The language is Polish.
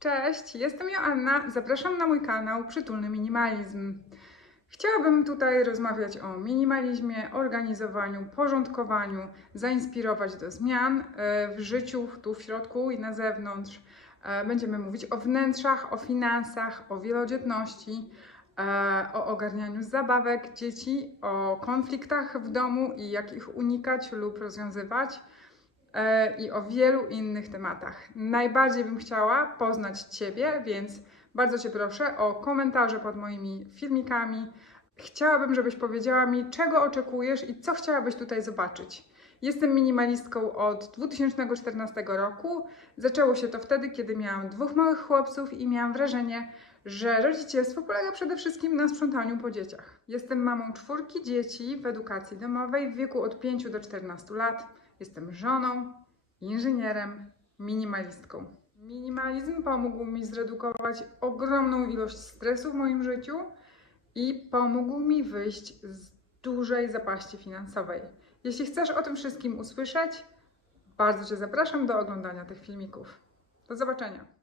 Cześć, jestem Joanna, zapraszam na mój kanał Przytulny Minimalizm. Chciałabym tutaj rozmawiać o minimalizmie, organizowaniu, porządkowaniu, zainspirować do zmian e, w życiu, tu w środku i na zewnątrz. E, Będziemy mówić o wnętrzach, o finansach, o wielodzietności, e, o ogarnianiu zabawek dzieci, o konfliktach w domu i jak ich unikać lub rozwiązywać i o wielu innych tematach. Najbardziej bym chciała poznać Ciebie, więc bardzo Cię proszę o komentarze pod moimi filmikami. Chciałabym, żebyś powiedziała mi, czego oczekujesz i co chciałabyś tutaj zobaczyć. Jestem minimalistką od 2014 roku. Zaczęło się to wtedy, kiedy miałam dwóch małych chłopców i miałam wrażenie, że rodzicielstwo polega przede wszystkim na sprzątaniu po dzieciach. Jestem mamą czwórki dzieci w edukacji domowej w wieku od 5 do 14 lat. Jestem żoną, inżynierem, minimalistką. Minimalizm pomógł mi zredukować ogromną ilość stresu w moim życiu i pomógł mi wyjść z dużej zapaści finansowej. Jeśli chcesz o tym wszystkim usłyszeć, bardzo Cię zapraszam do oglądania tych filmików. Do zobaczenia.